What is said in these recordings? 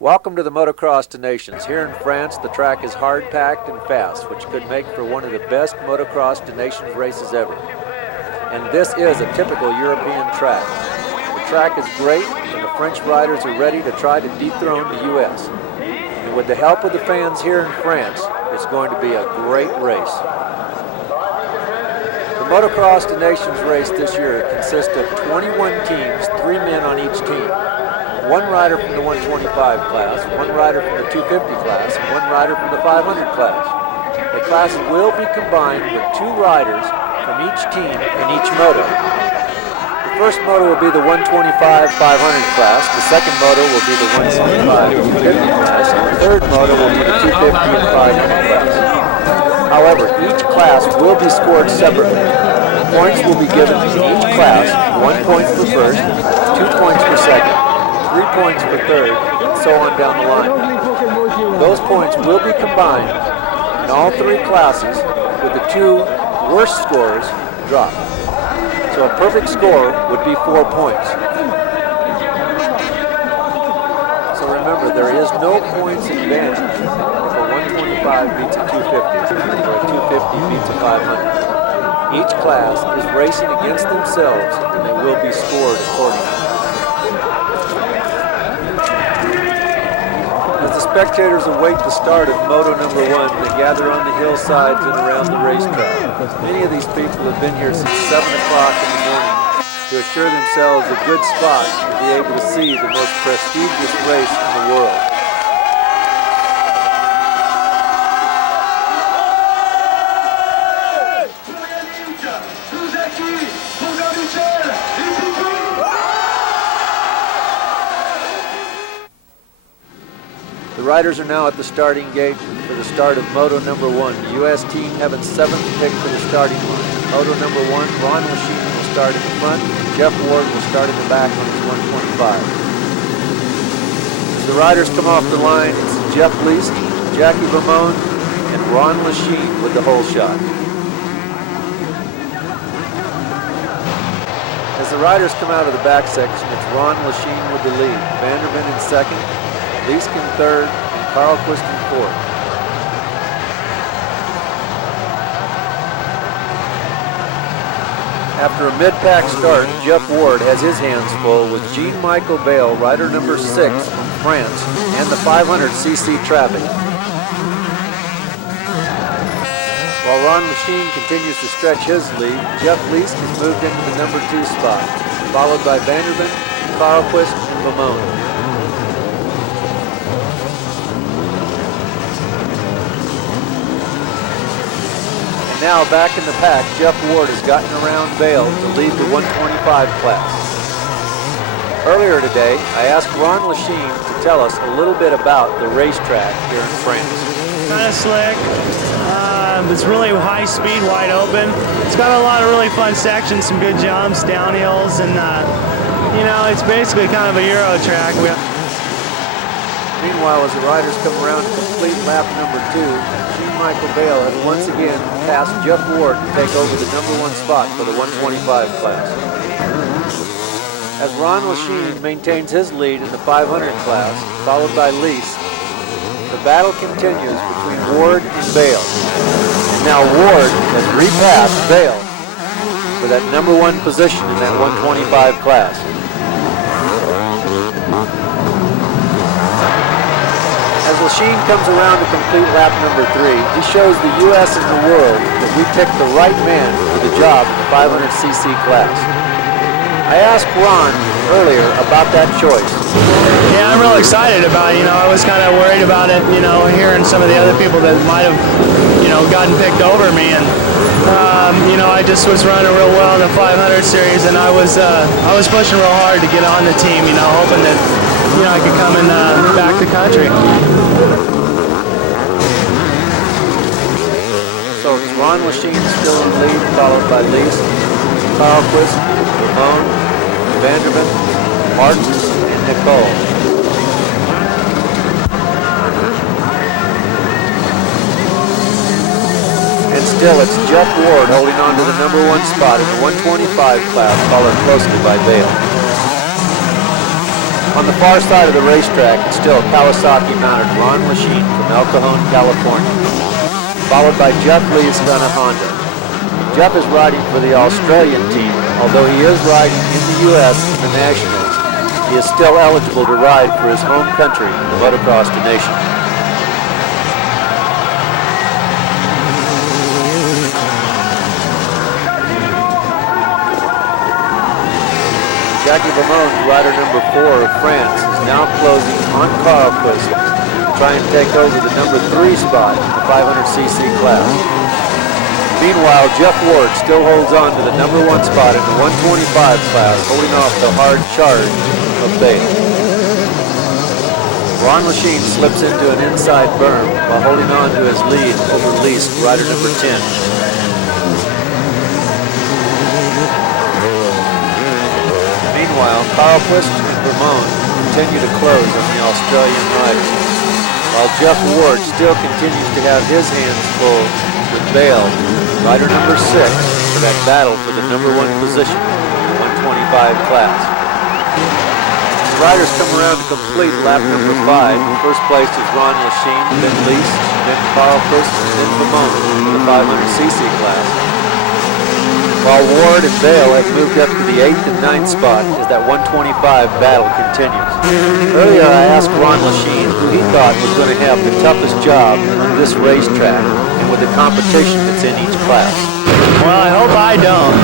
Welcome to the Motocross to Nations. Here in France, the track is hard-packed and fast, which could make for one of the best Motocross to Nations races ever. And this is a typical European track. The track is great, and the French riders are ready to try to dethrone the U.S. And with the help of the fans here in France, it's going to be a great race. The Motocross to Nations race this year consists of 21 teams, 3 men on each team. 1 rider from the 125 class, 1 rider from the 250 class, and 1 rider from the 500 class. The class will be combined with 2 riders from each team in each moto. The first moto will be the 125 500 class, the second moto will be the 125 250 class, and the third moto will be the 250 and 500 class. However, each class will be scored separately. Points will be given to each class, 1 point for first, 2 points for second, 3 points for third, and so on down the line. Those points will be combined in all 3 classes, with the 2 worst scores drop. So a perfect score would be 4 points. So remember, there is no points advantage if a 125 beats a 250 or a 250 beats a 500. Each class is racing against themselves, and they will be scored accordingly. As the spectators await the start of Moto number 1, they gather on the hillsides and around the racetrack. Many of these people have been here since 7 o'clock in the morning to assure themselves a good spot to be able to see the most prestigious race in the world. The riders are now at the starting gate for the start of Moto number 1. The U.S. team having 7th pick for the starting line. Moto number 1, Ron Lechien will start in the front, and Jeff Ward will start in the back on his 125. As the riders come off the line, it's Jeff Leist, Jackie Vermone, and Ron Lechien with the hole shot. As the riders come out of the back section, it's Ron Lechien with the lead, Vanderbilt in second, Leist in third, and Carlquist in fourth. After a mid-pack start, Jeff Ward has his hands full with Jean-Michel Bayle, rider number 6 from France, and the 500cc traffic. While Ron Lechien continues to stretch his lead, Jeff Leist has moved into the number 2 spot, followed by Vanderbilt, Carlquist, and Vermone. Now back in the pack, Jeff Ward has gotten around Bayle to lead the 125 class. Earlier today, I asked Ron Lechien to tell us a little bit about the racetrack here in France. Kind of slick. It's really high speed, wide open. It's got a lot of really fun sections, some good jumps, downhills, and you know, it's basically kind of a Euro track. Meanwhile, as the riders come around to complete lap number 2, Jean-Michel Bayle has once again passed Jeff Ward to take over the number 1 spot for the 125 class. As Ron Lechien maintains his lead in the 500 class, followed by Leist, the battle continues between Ward and Bayle. And now Ward has repassed Bayle for that number 1 position in that 125 class. As Lechien comes around to complete lap number 3, he shows the U.S. and the world that we picked the right man for the job in the 500cc class. I asked Ron earlier about that choice. Yeah, I'm real excited about it. You know, I was kind of worried about it, you know, hearing some of the other people that might have, you know, gotten picked over me. And, you know, I just was running real well in the 500 series, and I was pushing real hard to get on the team, you know, hoping that, you know, I could come and back the country. So it's Ron Lechien still in the lead, followed by Leist, Carlquist, Vermone, Vanderbilt, Martin, and Nicole. And still it's Jeff Ward holding on to the number 1 spot in the 125 class, followed closely by Bayle. On the far side of the racetrack, it's still Kawasaki-mounted Ron Lechien from El Cajon, California, followed by Jeff Lee's Gunna Honda. Jeff is riding for the Australian team. Although he is riding in the U.S. in the Nationals, he is still eligible to ride for his home country, the Motocross Nation. Jackie Bamone, rider number 4 of France, is now closing on Carlquist to try and take over the number 3 spot in the 500cc class. Meanwhile, Jeff Ward still holds on to the number 1 spot in the 125 class, holding off the hard charge of Bale. Ron Lechien slips into an inside berm while holding on to his lead over Least, rider number 10. Meanwhile, Carlquist and Bamone continue to close on the Australian riders, while Jeff Ward still continues to have his hands full with Bale, rider number 6, for that battle for the number 1 position in the 125 class. The riders come around to complete lap number 5. First place is Ron Lechien, then Least, then Carlquist, then Bamone for the 500cc class, while Ward and Bale have moved up to the 8th and 9th spot as that 125 battle continues. Earlier I asked Ron Lechien who he thought was going to have the toughest job on this racetrack and with the competition that's in each class. Well, I hope I don't.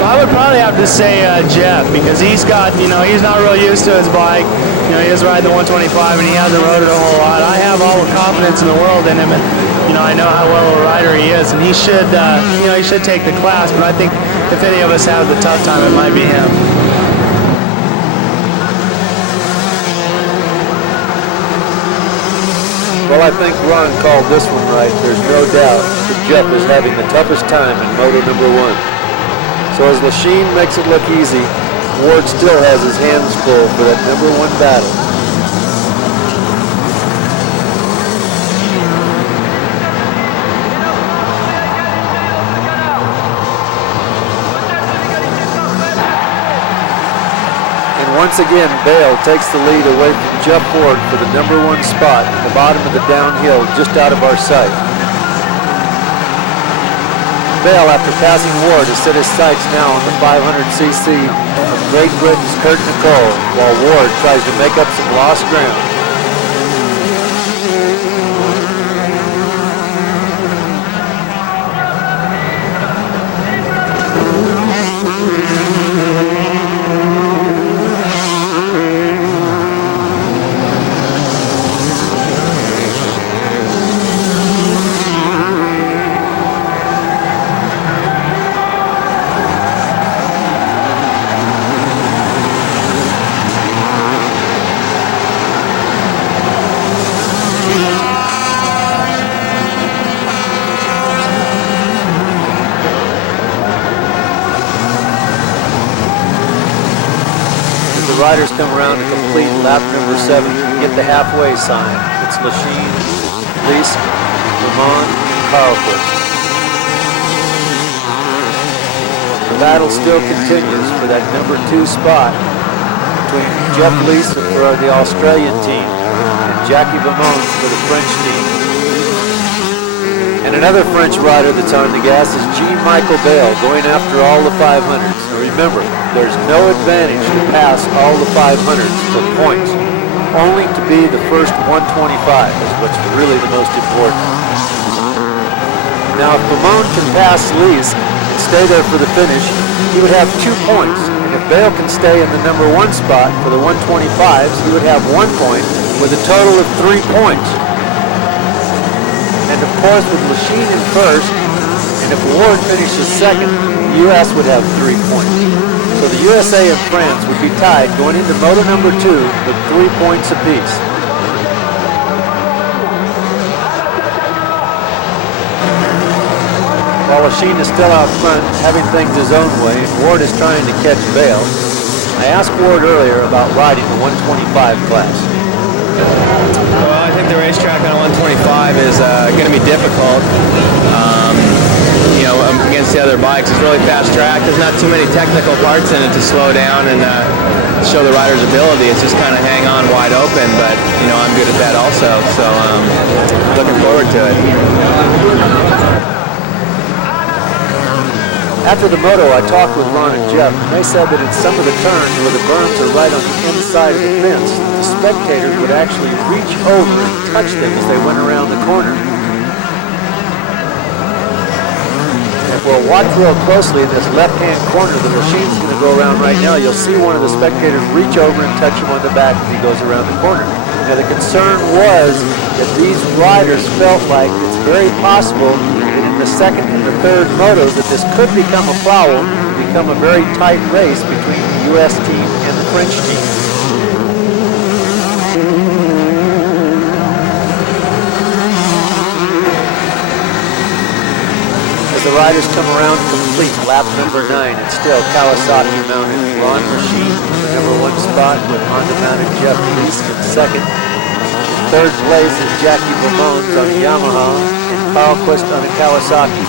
I would probably have to say Jeff, because he's got, he's not real used to his bike. He is riding the 125 and he hasn't rode it a whole lot. I have all the confidence in the world in him, and I know how well a rider he is, and he should, he should take the class. But I think if any of us have the tough time, it might be him. Well, I think Ron called this one right. There's no doubt that Jeff is having the toughest time in Moto number 1. So as Lechien makes it look easy, Ward still has his hands full for that number 1 battle. Once again, Bale takes the lead away from Jeff Ward for the number 1 spot at the bottom of the downhill just out of our sight. Bale, after passing Ward, has set his sights now on the 500cc of Great Britain's Kurt Nicole, while Ward tries to make up some lost ground. Riders come around to complete lap number 7 and get the halfway sign. It's Lechien, Least, Bamone, and Carlquist. The battle still continues for that number 2 spot between Jeff Least for the Australian team and Jackie Bamone for the French team. And another French rider that's on the gas is Jean-Michel Bale, going after all the 500s. Now remember, there's no advantage to pass all the 500s for points. Only to be the first 125 is what's really the most important. Now, if Bamone can pass Least and stay there for the finish, he would have 2 points. And if Bale can stay in the number 1 spot for the 125s, he would have 1 point with a total of 3 points. And of course, with Lechien in first, and if Ward finishes second, the U.S. would have 3 points. So the USA and France would be tied going into Moto number 2 with 3 points apiece. While Lechien is still out front, having things his own way, and Ward is trying to catch Bale, I asked Ward earlier about riding the 125 class. Well, I think the racetrack on 125 is going to be difficult. against the other bikes. It's really fast track. There's not too many technical parts in it to slow down and show the rider's ability. It's just kind of hang on wide open, but I'm good at that also. So looking forward to it. After the Moto, I talked with Ron and Jeff, and they said that in some of the turns where the berms are right on the inside of the fence, the spectators would actually reach over and touch them as they went around the corner. If we'll watch real closely in this left-hand corner that Lechien's going to go around right now, you'll see one of the spectators reach over and touch him on the back as he goes around the corner. Now the concern was that these riders felt like it's very possible that in the second and the third motos that this could become a foul, become a very tight race between the U.S. team and the French team. As the riders come around to complete lap number 9, it's still Kawasaki mounted Ron Lechien in the number 1 spot with Honda mounted Jeff Leese in second. In third place is Jackie Ramones on Yamaha and Carl Quist on a Kawasaki,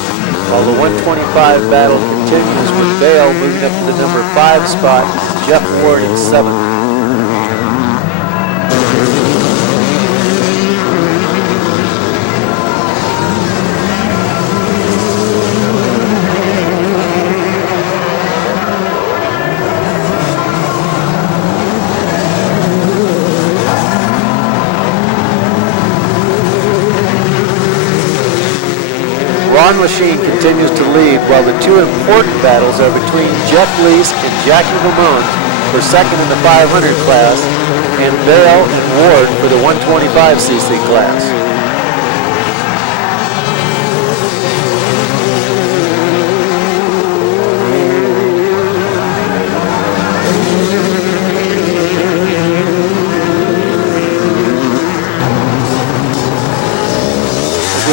while the 125 battle continues with Bale moving up to the number 5 spot, Jeff Ward in 7th. Ron Lechien continues to lead, while the two important battles are between Jeff Leese and Jackie Ramones for second in the 500 class, and Bale and Ward for the 125cc class.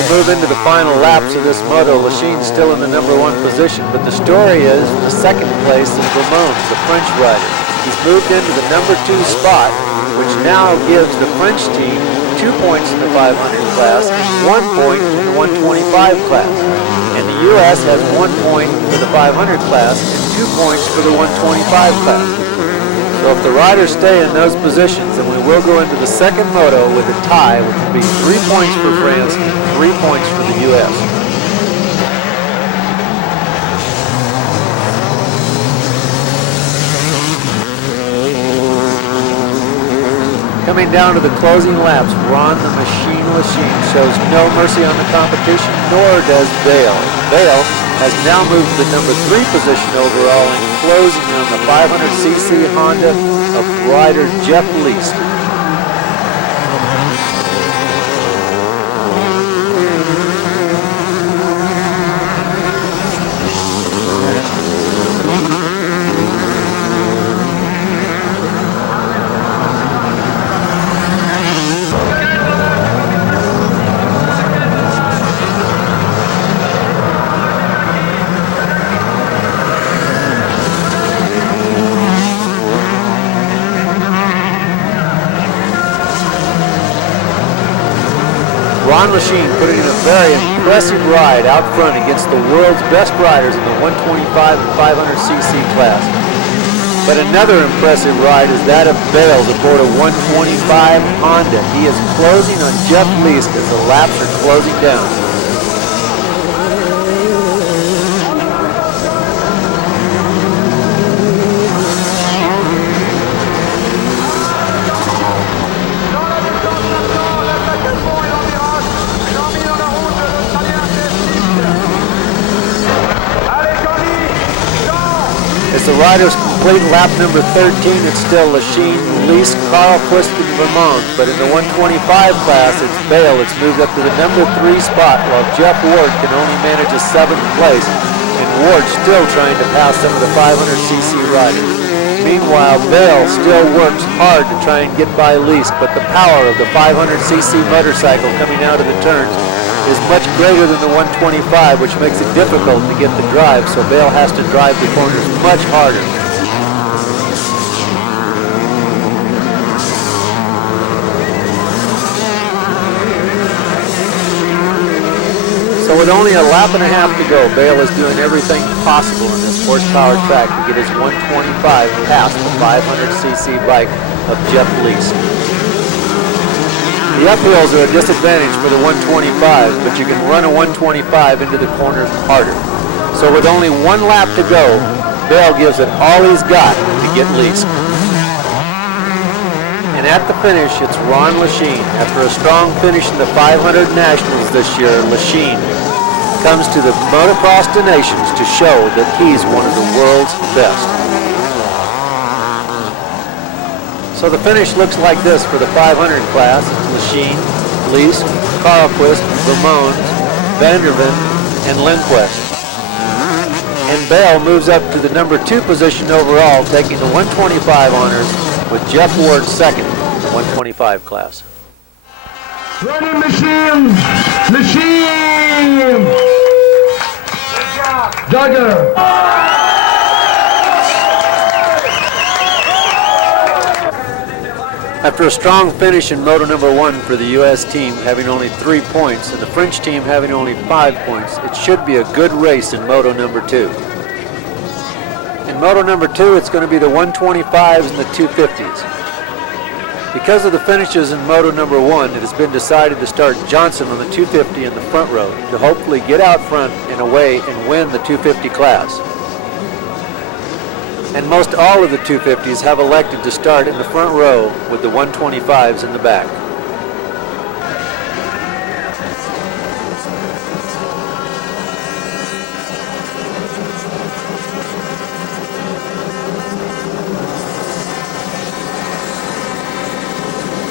Move into the final laps of this Moto. Lechien's still in the number 1 position, but the story is the second place is Ramones, the French rider. He's moved into the number 2 spot, which now gives the French team 2 points in the 500 class and 1 point in the 125 class. And the U.S. has 1 point for the 500 class and 2 points for the 125 class. So if the riders stay in those positions, then we will go into the second Moto with a tie, which will be 3 points for France and 3 points for the U.S. Coming down to the closing laps, Ron the Machine Lechien shows no mercy on the competition, nor does Bale. Bale has now moved to the number 3 position overall and closing on the 500cc Honda of rider Jeff Leese. Ron Lechien putting in a very impressive ride out front against the world's best riders in the 125 and 500cc class. But another impressive ride is that of Bales aboard a 125 Honda. He is closing on Jeff Leese as the laps are closing down. As the riders complete lap number 13, it's still Lechien, Leese, Carl Quist, and Ramones. But in the 125 class, it's Bale. It's moved up to the number 3 spot, while Jeff Ward can only manage a 7th place. And Ward still trying to pass some of the 500cc riders. Meanwhile, Bale still works hard to try and get by Leese, but the power of the 500cc motorcycle coming out of the turns is much greater than the 125, which makes it difficult to get the drive, so Bale has to drive the corners much harder. So with only a lap and a half to go, Bale is doing everything possible in this horsepower track to get his 125 past the 500cc bike of Jeff Lees. The uphills are a disadvantage for the 125, but you can run a 125 into the corners harder. So with only one lap to go, Bale gives it all he's got to get Lees. And at the finish, it's Ron Lechien. After a strong finish in the 500 Nationals this year, Lechien comes to the Motocross of Nations to show that he's one of the world's best. So the finish looks like this for the 500 class. It's Lechien, Lees, Carlquist, Vermons, Vanderven, and Lindquist. And Bale moves up to the number 2 position overall, taking the 125 honors with Jeff Ward second in the 125 class. Running machine! Machine! Duggar! After a strong finish in Moto number 1 for the U.S. team having only 3 points and the French team having only 5 points, it should be a good race in Moto number 2. In Moto number 2, it's going to be the 125s and the 250s. Because of the finishes in Moto number 1, it has been decided to start Johnson on the 250 in the front row to hopefully get out front in a way and win the 250 class. And most all of the 250s have elected to start in the front row with the 125s in the back.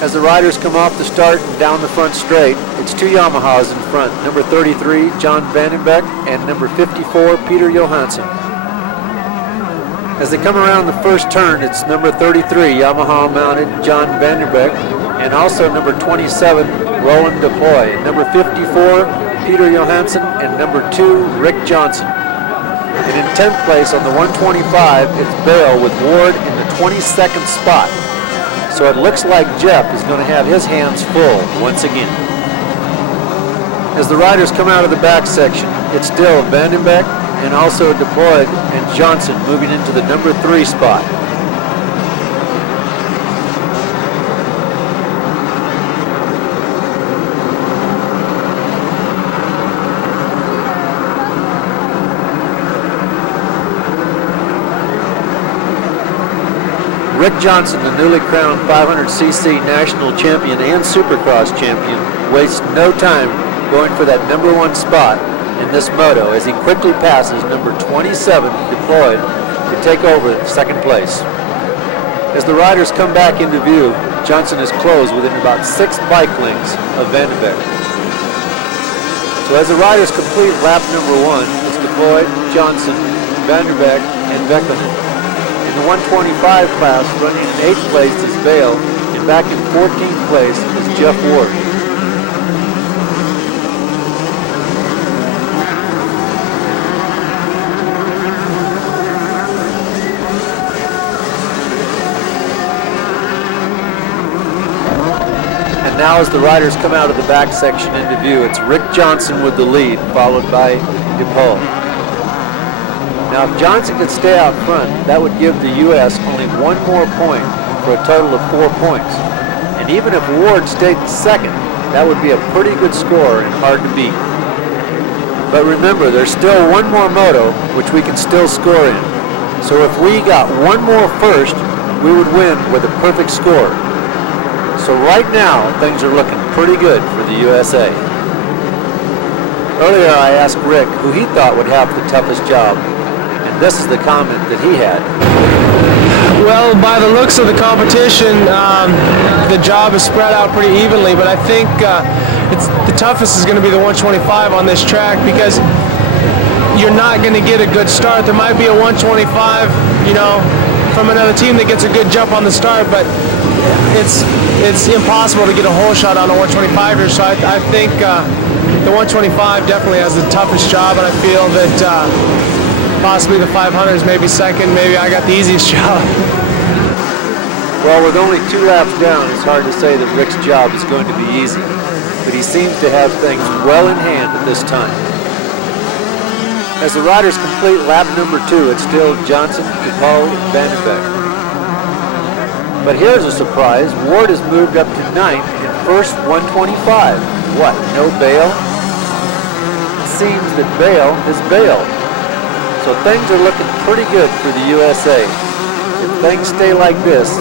As the riders come off the start and down the front straight, it's 2 Yamahas in front, number 33, John Vandenbeck, and number 54, Peter Johansson. As they come around the first turn, it's number 33, Yamaha mounted John Vandenbeck, and also number 27, Roland DePoy, and number 54, Peter Johansson, and number 2, Rick Johnson. And in 10th place on the 125, it's Bale with Ward in the 22nd spot. So it looks like Jeff is going to have his hands full once again. As the riders come out of the back section, it's still Vandenbeck and also deployed and Johnson moving into the number 3 spot. Rick Johnson, the newly crowned 500cc national champion and Supercross champion, wastes no time going for that number 1 spot in this moto as he quickly passes number 27 deployed to take over second place. As the riders come back into view, Johnson is closed within about 6 bike lengths of Vandenbeck. So as the riders complete lap number 1, it's deployed, Johnson, Vandenbeck, and Beckelman. In the 125 class, running in 8th place is Bale, and back in 14th place is Jeff Ward. And now as the riders come out of the back section into view, it's Rick Johnson with the lead, followed by DePaul. Now, if Johnson could stay out front, that would give the U.S. only 1 more point for a total of 4 points. And even if Ward stayed second, that would be a pretty good score and hard to beat. But remember, there's still 1 more moto, which we can still score in. So if we got 1 more first, we would win with a perfect score. So right now, things are looking pretty good for the USA. Earlier, I asked Rick who he thought would have the toughest job. This is the comment that he had. Well, by the looks of the competition, the job is spread out pretty evenly, but I think the toughest is going to be the 125 on this track because you're not going to get a good start. There might be a 125, from another team that gets a good jump on the start, but it's impossible to get a whole shot on a 125er. So I think the 125 definitely has the toughest job, and I feel that possibly the 500s maybe second. Maybe I got the easiest job. Well, with only 2 laps down, it's hard to say that Rick's job is going to be easy, but he seems to have things well in hand at this time. As the riders complete lap number 2, it's still Johnson, DePaul, and Vandenbeck. But here's a surprise. Ward has moved up to 9th in first 125. What, no bail? It seems that Bale has bailed. So things are looking pretty good for the USA. If things stay like this,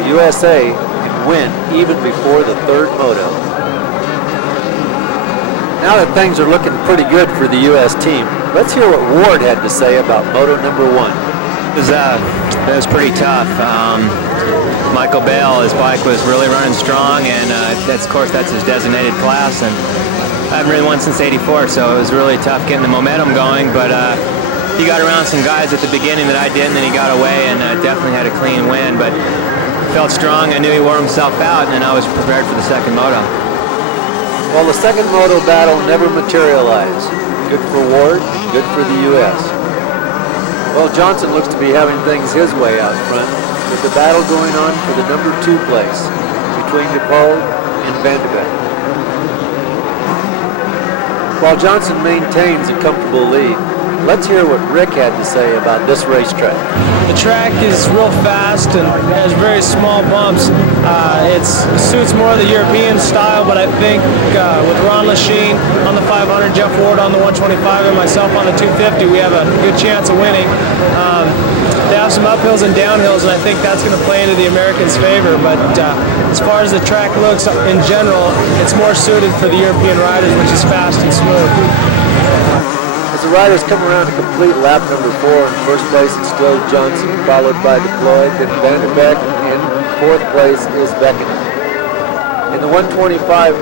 the USA can win even before the 3rd Moto. Now that things are looking pretty good for the U.S. team, let's hear what Ward had to say about Moto number 1. It was pretty tough. Michael Bale, his bike was really running strong, and of course that's his designated class, and I haven't ridden one since '84, so it was really tough getting the momentum going, but he got around some guys at the beginning that I didn't, and he got away and definitely had a clean win, but felt strong. I knew he wore himself out, and I was prepared for the 2nd Moto. Well, the 2nd Moto battle never materialized. Good for Ward, good for the U.S. Well, Johnson looks to be having things his way out front, with the battle going on for the number 2 place between DePaul and Vandenbeck. While Johnson maintains a comfortable lead, let's hear what Rick had to say about this racetrack. The track is real fast and has very small bumps. It suits more of the European style, but I think with Ron Lechien on the 500, Jeff Ward on the 125, and myself on the 250, we have a good chance of winning. They have some uphills and downhills, and I think that's going to play into the Americans' favor. But as far as the track looks in general, it's more suited for the European riders, which is fast and smooth. As the riders come around to complete lap number 4, in first place it's still Johnson, followed by Deploy, then Vandenbeck, and 4th place is Beckett. In the 125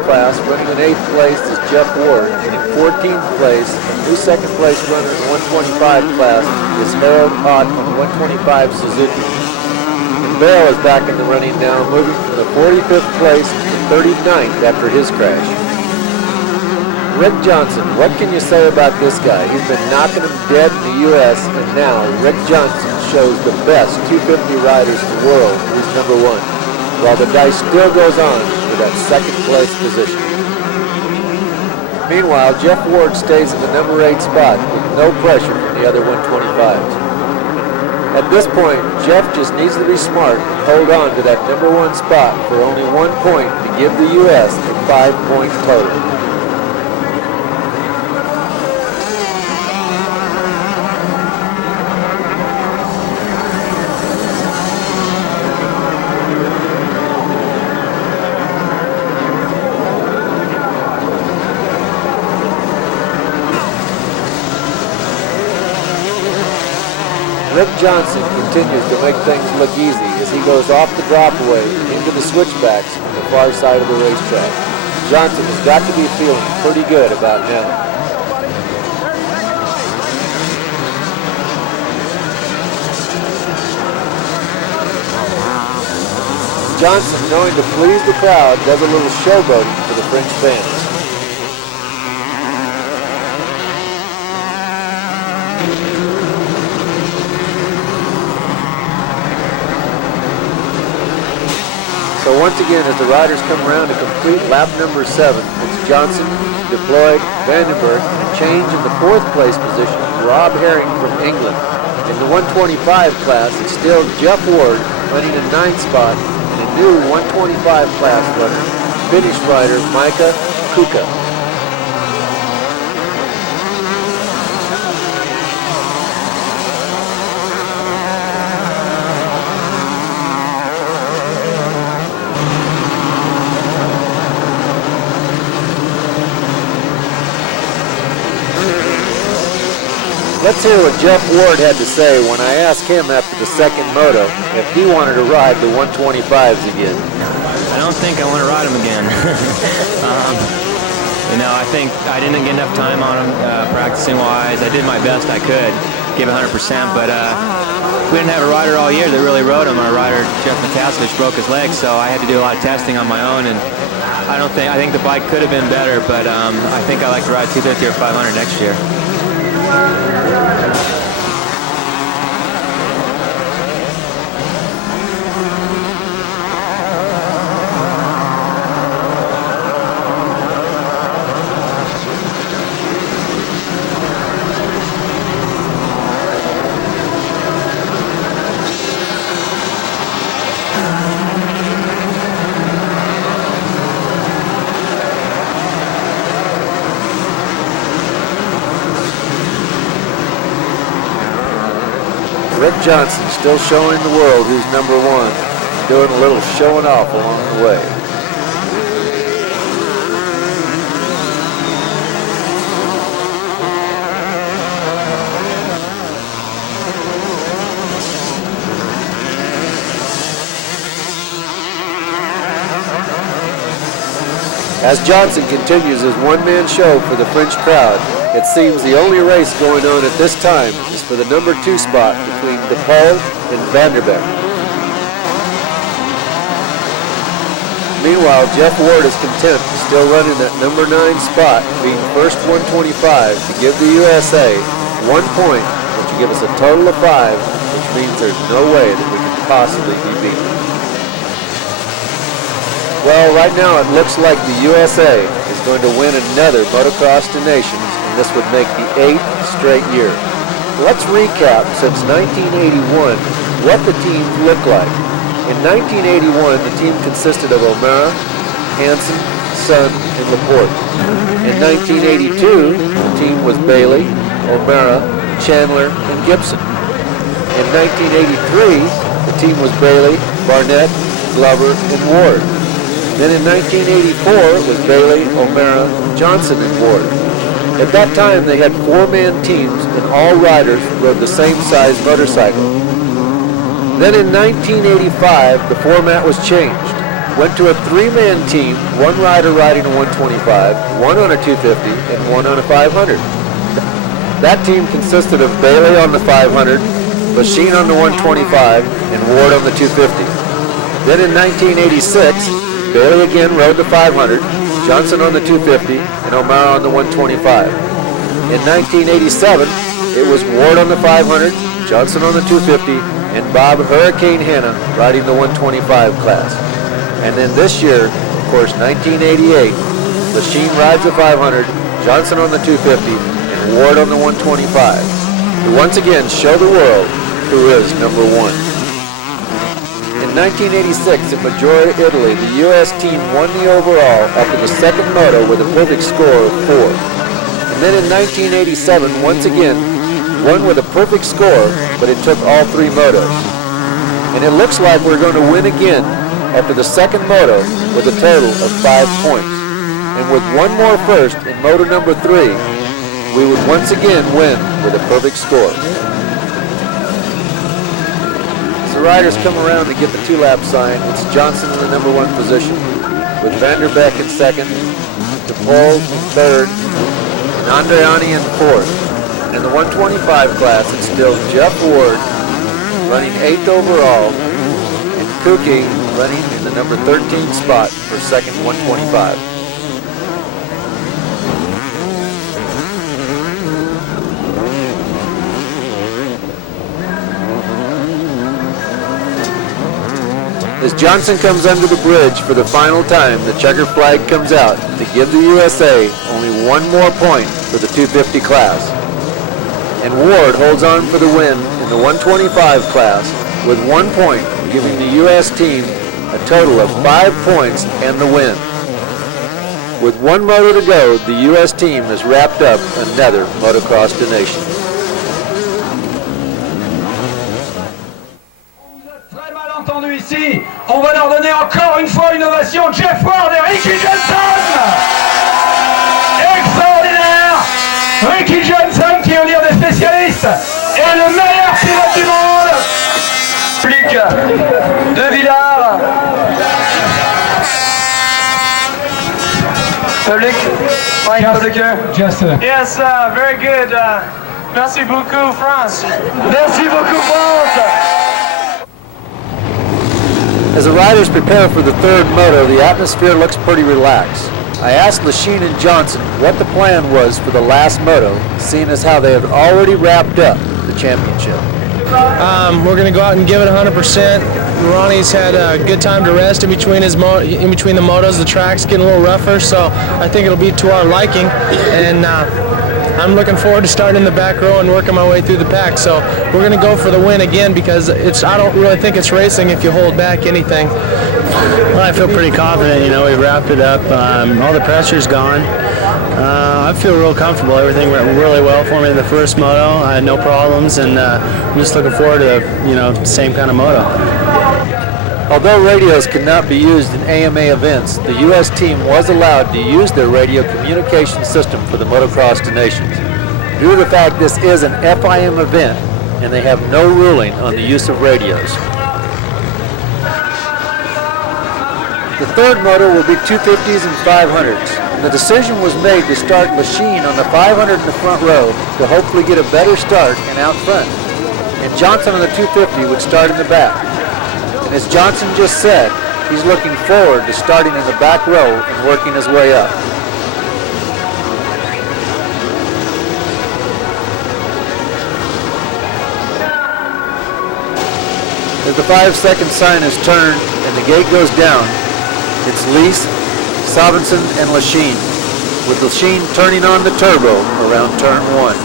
class, running in 8th place is Jeff Ward, and in 14th place, a new 2nd place runner in the 125 class is Harold Ott on the 125 Suzuki. And Bale is back in the running now, moving from the 45th place to 39th after his crash. Rick Johnson, what can you say about this guy? He's been knocking them dead in the U.S., and now Rick Johnson shows the best 250 riders in the world who's number 1, while the guy still goes on for that 2nd place position. Meanwhile, Jeff Ward stays in the number 8 spot with no pressure from the other 125s. At this point, Jeff just needs to be smart and hold on to that number 1 spot for only 1 point to give the U.S. a 5-point total. Rick Johnson continues to make things look easy as he goes off the drop-away into the switchbacks on the far side of the racetrack. Johnson has got to be feeling pretty good about now. Johnson, knowing to please the crowd, does a little showboating for the French fans. So once again, as the riders come around to complete lap number 7, it's Johnson, Deploy, Vandenberg, and change in the 4th place position, Rob Herring from England. In the 125 class, it's still Jeff Ward running in 9th spot, and a new 125 class runner, Finnish rider Mika Kuka. Let's hear what Jeff Ward had to say when I asked him after the 2nd Moto if he wanted to ride the 125s again. I don't think I want to ride them again. I think I didn't get enough time on them practicing-wise. I did my best I could, give 100%, but we didn't have a rider all year that really rode them. Our rider, Jeff McCaskovich, broke his leg, so I had to do a lot of testing on my own, and I think the bike could have been better, but I think I like to ride 250 or 500 next year. Johnson still showing the world who's number one, doing a little showing off along the way. As Johnson continues his one-man show for the French crowd, it seems the only race going on at this time is for the number 2 spot between DePaul and Vanderbeek. Meanwhile, Jeff Ward is content still running that number 9 spot, being first 125 to give the USA 1 point, which will give us a total of 5, which means there's no way that we can possibly be beaten. Well, right now it looks like the USA is going to win another Motocross to Nations, and this would make the 8th straight year. Let's recap since 1981 what the teams look like. In 1981, the team consisted of O'Mara, Hansen, Sun, and Laporte. In 1982, the team was Bailey, O'Mara, Chandler, and Gibson. In 1983, the team was Bailey, Barnett, Glover, and Ward. Then in 1984, it was Bailey, O'Mara, Johnson, and Ward. At that time, they had 4-man teams, and all riders rode the same size motorcycle. Then in 1985, the format was changed. Went to a 3-man team, 1 rider riding a 125, 1 on a 250, and 1 on a 500. That team consisted of Bailey on the 500, Lechien on the 125, and Ward on the 250. Then in 1986, Bailey again rode the 500, Johnson on the 250, and O'Mara on the 125. In 1987, it was Ward on the 500, Johnson on the 250, and Bob Hurricane Hanna riding the 125 class. And then this year, of course, 1988, Lechien rides the 500, Johnson on the 250, and Ward on the 125. To once again show the world who is number 1. In 1986, at Maggiore, Italy, the U.S. team won the overall after the second moto with a perfect score of 4. And then in 1987, once again, won with a perfect score, but it took all 3 motos. And it looks like we're going to win again after the second moto with a total of 5 points. And with 1 more first in moto number 3, we would once again win with a perfect score. The riders come around to get the 2-lap sign. It's Johnson in the number 1 position, with Vanderbeek in second, DePaul in third, and Andreani in fourth. And in the 125 class, it's still Jeff Ward running 8th overall, and Kuki running in the number 13 spot for second 125. As Johnson comes under the bridge for the final time, the checker flag comes out to give the USA only 1 more point for the 250 class. And Ward holds on for the win in the 125 class with 1 point, giving the U.S. team a total of 5 points and the win. With 1 moto to go, the U.S. team has wrapped up another Motocross to Nations. Ici, on va leur donner encore une fois une ovation. Jeff Ward et Ricky Johnson. Extraordinaire. Ricky Johnson, qui est au dire des spécialistes, est le meilleur pilote du monde. Luc de Villard. Public. Just Yes, very good. Merci beaucoup, France. Merci beaucoup, France. As the riders prepare for the 3rd moto, the atmosphere looks pretty relaxed. I asked Lechien and Johnson what the plan was for the last moto, seeing as how they have already wrapped up the championship. We're going to go out and give it 100%. Ronnie's had a good time to rest in between the motos. The track's getting a little rougher, so I think it'll be to our liking. And I'm looking forward to starting in the back row and working my way through the pack. So we're going to go for the win again because I don't really think it's racing if you hold back anything. Well, I feel pretty confident. You know, we wrapped it up. All the pressure's gone. I feel real comfortable. Everything went really well for me in the first moto. I had no problems, and I'm just looking forward to same kind of moto. Although radios could not be used in AMA events, the U.S. team was allowed to use their radio communication system for the Motocross to Nations. Due to the fact this is an FIM event, and they have no ruling on the use of radios. The third moto will be 250s and 500s. And the decision was made to start Lechien on the 500 in the front row to hopefully get a better start and out front. And Johnson on the 250 would start in the back. And as Johnson just said, he's looking forward to starting in the back row and working his way up. As the 5-second sign is turned and the gate goes down, it's Lees, Sabinson, and Lechien, with Lechien turning on the turbo around turn 1.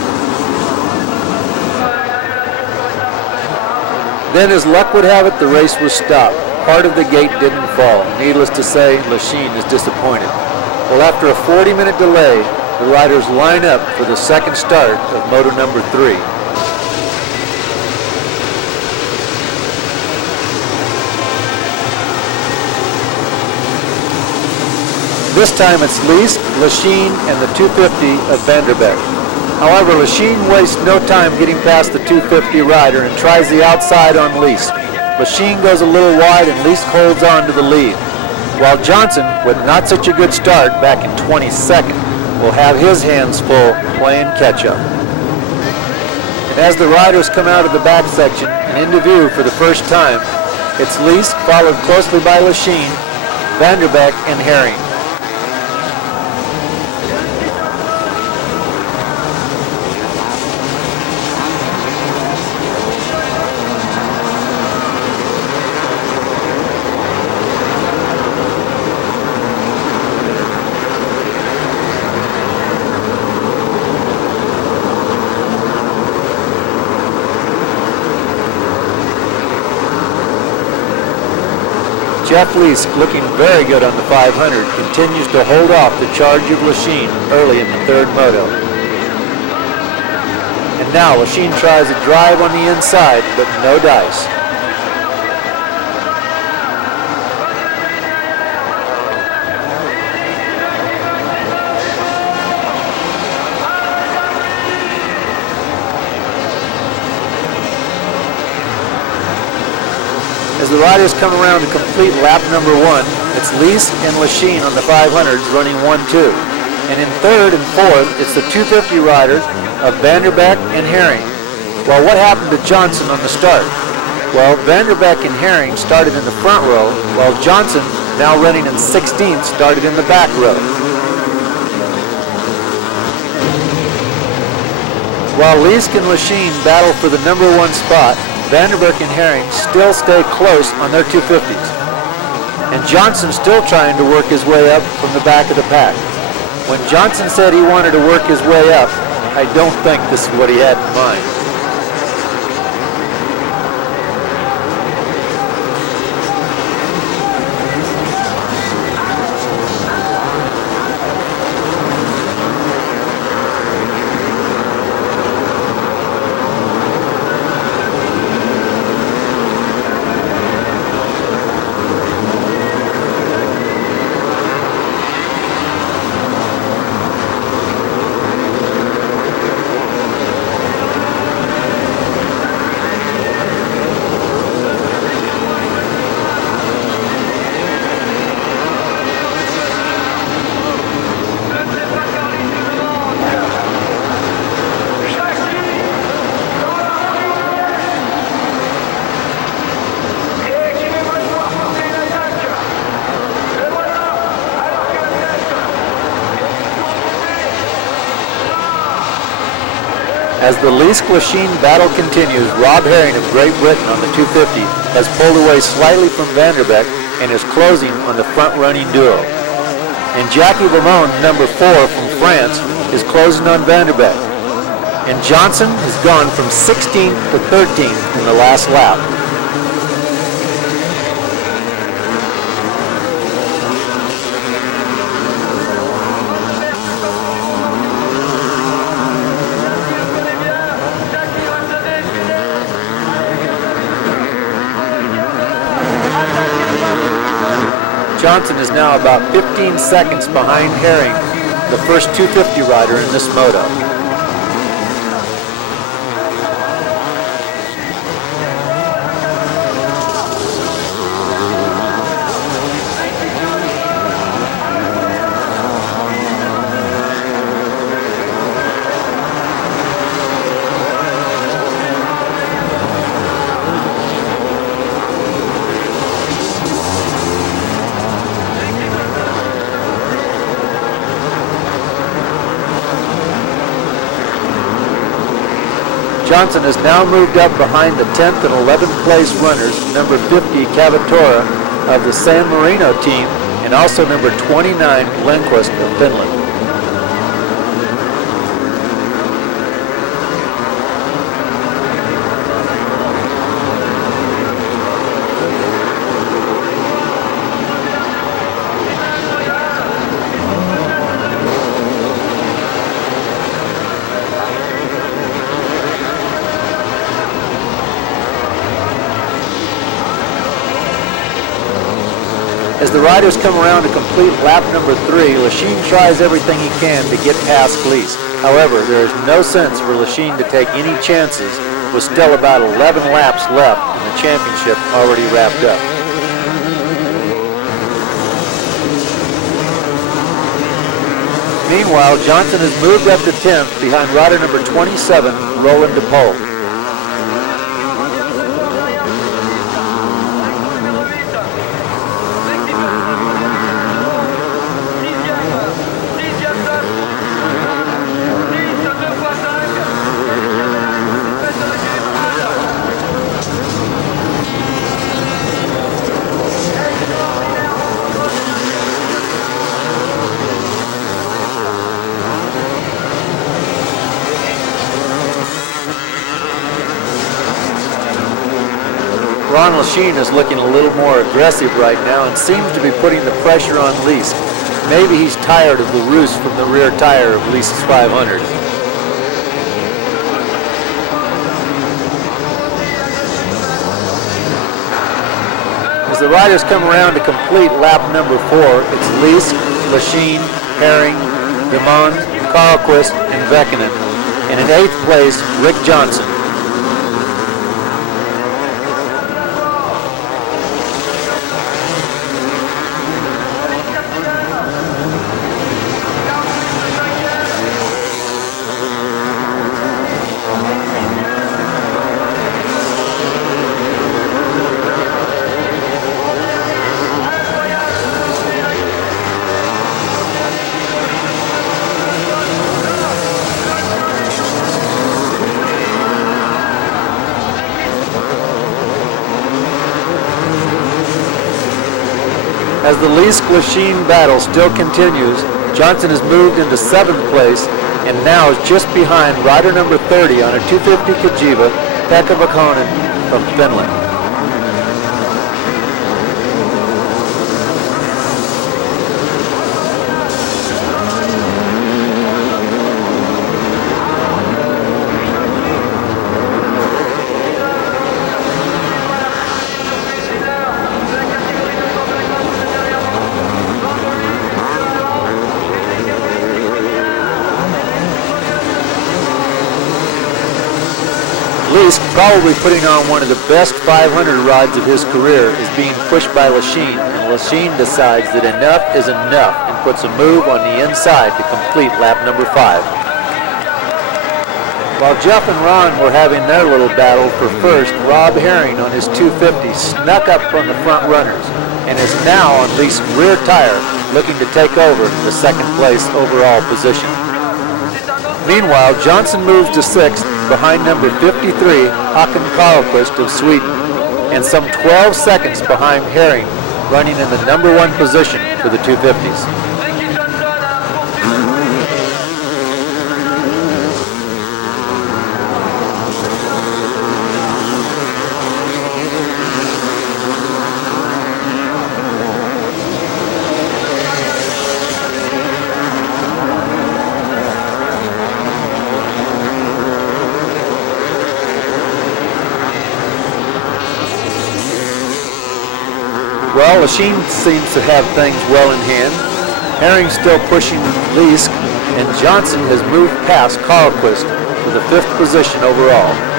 Then, as luck would have it, the race was stopped. Part of the gate didn't fall. Needless to say, Lechien is disappointed. Well, after a 40-minute delay, the riders line up for the second start of Moto number 3. This time it's Lees, Lechien, and the 250 of Vanderbeek. However, Lechien wastes no time getting past the 250 rider and tries the outside on Lees. Lechien goes a little wide and Lees holds on to the lead, while Johnson, with not such a good start back in 22nd, will have his hands full playing catch-up. And as the riders come out of the back section and into view for the first time, it's Lees, followed closely by Lechien, Vanderbeek, and Herring. Jeff Lees, looking very good on the 500, continues to hold off the charge of Lechien early in the third moto. And now Lechien tries a drive on the inside, but no dice. As the riders come around to complete lap number 1, it's Lees and Lechien on the 500s running 1-2. And in third and fourth, it's the 250 riders of Vanderbeek and Herring. Well, what happened to Johnson on the start? Well, Vanderbeek and Herring started in the front row, while Johnson, now running in 16th, started in the back row. While Lees and Lechien battle for the number 1 spot, Vanderbeek and Herring still stay close on their 250s. And Johnson still trying to work his way up from the back of the pack. When Johnson said he wanted to work his way up, I don't think this is what he had in mind. As the Lees-Lechien battle continues, Rob Herring of Great Britain on the 250 has pulled away slightly from Vanderbeek and is closing on the front-running duo. And Jackie Lamone, number 4 from France, is closing on Vanderbeek. And Johnson has gone from 16th to 13th in the last lap. Johnson is now about 15 seconds behind Herring, the first 250 rider in this moto. Johnson has now moved up behind the 10th and 11th place runners, number 50 Cavatora of the San Marino team, and also number 29 Lindquist of Finland. As the riders come around to complete lap number 3, Lechien tries everything he can to get past Glees. However, there is no sense for Lechien to take any chances with still about 11 laps left and the championship already wrapped up. Meanwhile, Johnson has moved up to 10th behind rider number 27, Roland DePole. Ron Lechien is looking a little more aggressive right now and seems to be putting the pressure on Lease. Maybe he's tired of the roost from the rear tire of Lease's 500. As the riders come around to complete lap number 4, it's Lease, Lechien, Herring, Demond, Carlquist, and Vekinen. And in 8th place, Rick Johnson. As the Lease-Lechien battle still continues, Johnson has moved into 7th place and now is just behind rider number 30 on a 250 Kajiva, Pekka Vakonen from Finland. Lease, probably putting on one of the best 500 rides of his career, is being pushed by Lechien, and Lechien decides that enough is enough and puts a move on the inside to complete lap number 5. While Jeff and Ron were having their little battle for first, Rob Herring on his 250 snuck up on the front runners and is now on Lease's rear tire, looking to take over the 2nd place overall position. Meanwhile, Johnson moves to 6th behind number 53, Håkan Karlqvist of Sweden, and some 12 seconds behind Herring, running in the number 1 position for the 250s. Lechien seems to have things well in hand. Herring's still pushing Leask, and Johnson has moved past Carlquist for the 5th position overall.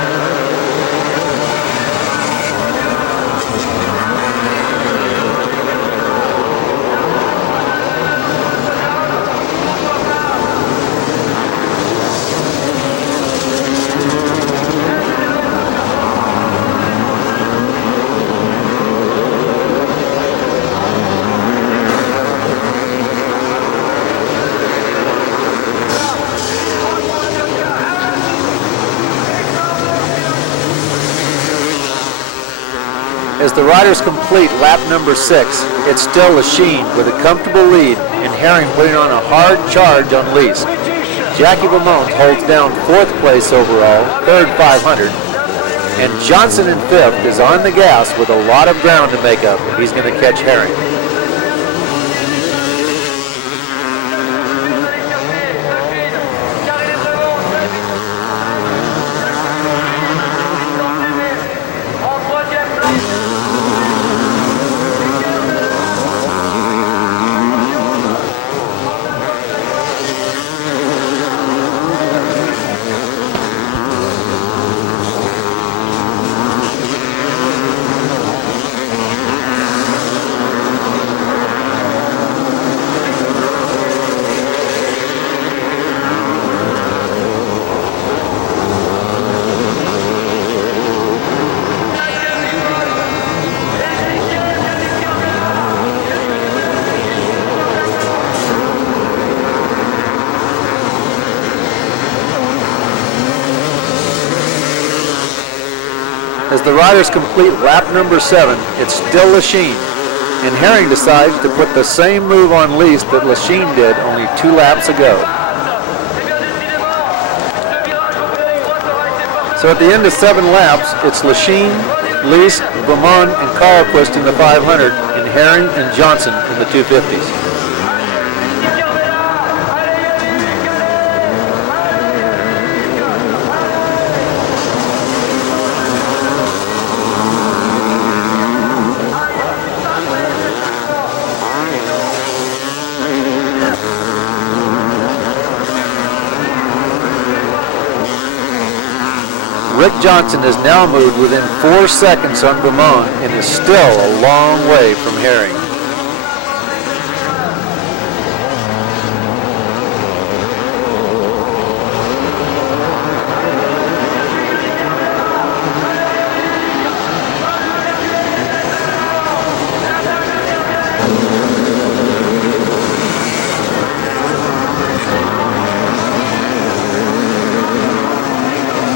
As the riders complete lap number 6, it's still Lechien with a comfortable lead and Herring putting on a hard charge on Leask. Jackie Vermont holds down 4th place overall, 3rd 500, and Johnson in 5th is on the gas with a lot of ground to make up if he's going to catch Herring. As the riders complete lap number 7, it's still Lechien, and Herring decides to put the same move on Leask that Lechien did only 2 laps ago. So at the end of 7 laps, it's Lechien, Leask, Vermont, and Carlquist in the 500, and Herring and Johnson in the 250s. Rick Johnson has now moved within 4 seconds on Vermont and is still a long way from Herring.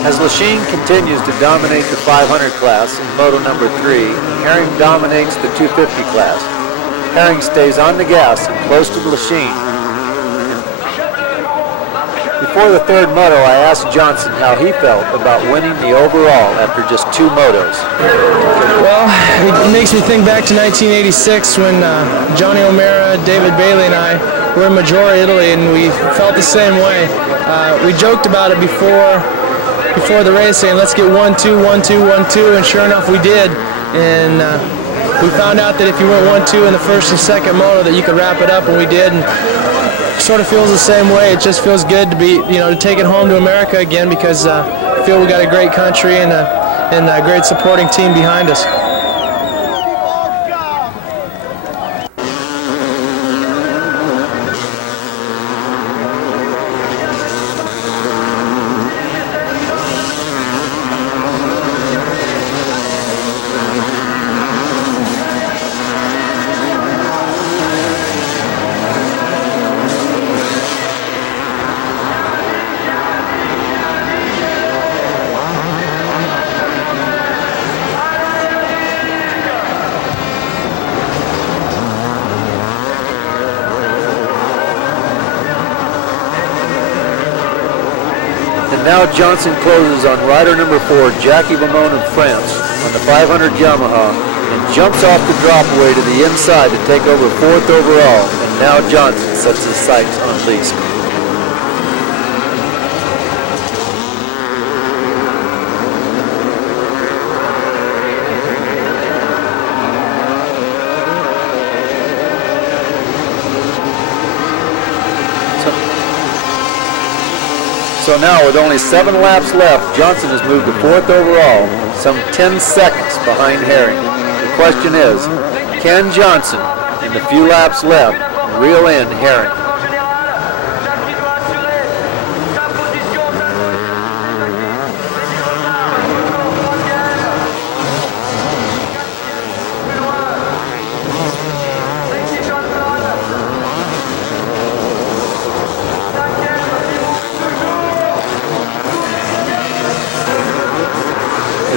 As Lechien continues to dominate the 500 class in Moto number 3, Herring dominates the 250 class. Herring stays on the gas and close to Lechien. Before the 3rd Moto, I asked Johnson how he felt about winning the overall after just 2 Motos. Well, it makes me think back to 1986 when Johnny O'Mara, David Bailey, and I were in Maggiore, Italy, and we felt the same way. We joked about it before the race, saying let's get 1-2, 1-2, 1-2, and sure enough we did. And we found out that if you went 1-2 in the 1st and 2nd Moto that you could wrap it up, and we did. And it sort of feels the same way. It just feels good to be, to take it home to America again, because I feel we got a great country and a great supporting team behind us. Now Johnson closes on rider number 4, Jackie Vermont of France, on the 500 Yamaha, and jumps off the drop away to the inside to take over 4th overall, and now Johnson sets his sights on Leask. So now with only 7 laps left, Johnson has moved to 4th overall, some 10 seconds behind Herring. The question is, can Johnson, in the few laps left, reel in Herring?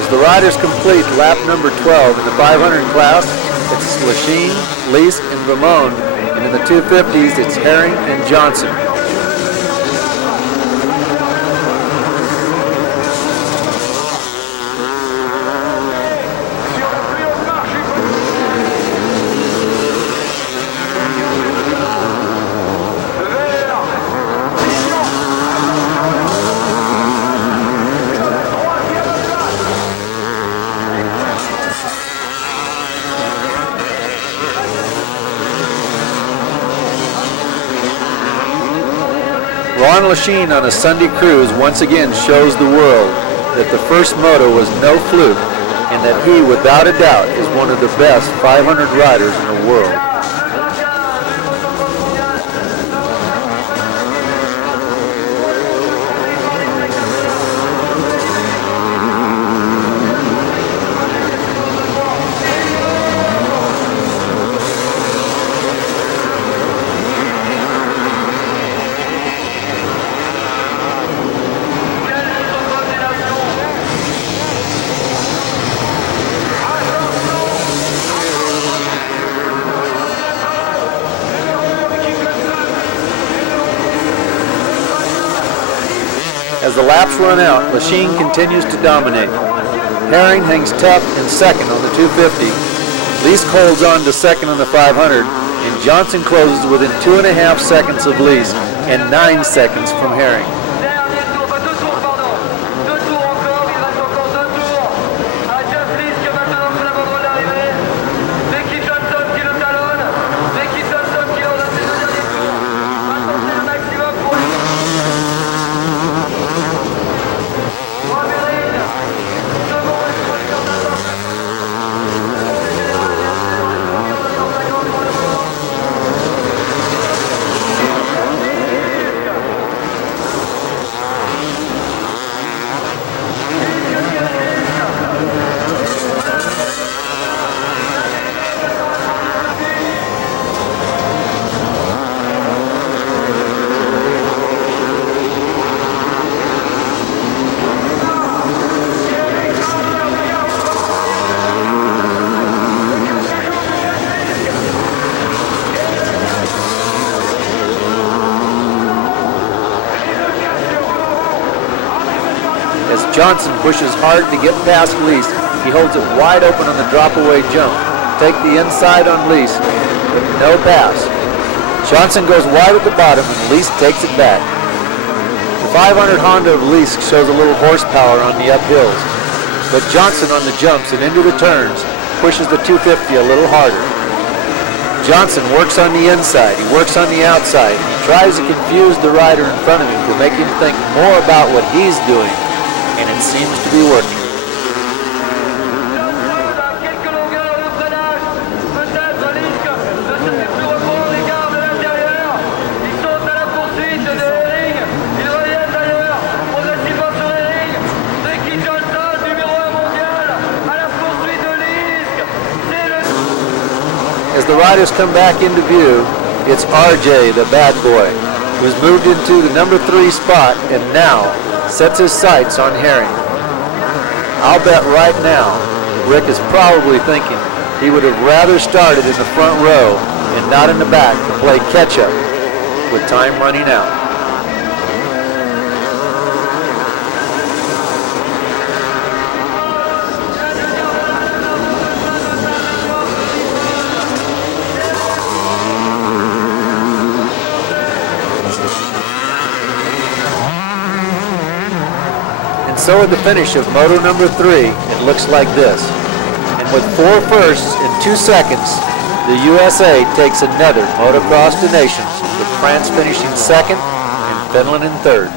The riders complete lap number 12 in the 500 class. It's Lechien, Lease, and MXoN. And in the 250s, it's Herring and Johnson. Ron Lechien on a Sunday cruise once again shows the world that the first Moto was no fluke and that he, without a doubt, is one of the best 500 riders in the world. As the laps run out, Lechien continues to dominate. Herring hangs tough in second on the 250. Lease holds on to second on the 500, and Johnson closes within 2.5 seconds of Lease and 9 seconds from Herring. As Johnson pushes hard to get past Lease, he holds it wide open on the drop-away jump. Take the inside on Lease, but no pass. Johnson goes wide at the bottom, and Lease takes it back. The 500 Honda of Lease shows a little horsepower on the uphills, but Johnson on the jumps and into the turns pushes the 250 a little harder. Johnson works on the inside, he works on the outside, he tries to confuse the rider in front of him to make him think more about what he's doing, and it seems to be working. As the riders come back into view, it's RJ, the bad boy, who's moved into the number 3 spot and now sets his sights on Herring. I'll bet right now, Rick is probably thinking he would have rather started in the front row and not in the back to play catch-up with time running out. So at the finish of Moto number 3, it looks like this. And with 4 firsts in 2 seconds, the USA takes another Motocross to Nations, with France finishing second and Finland in third.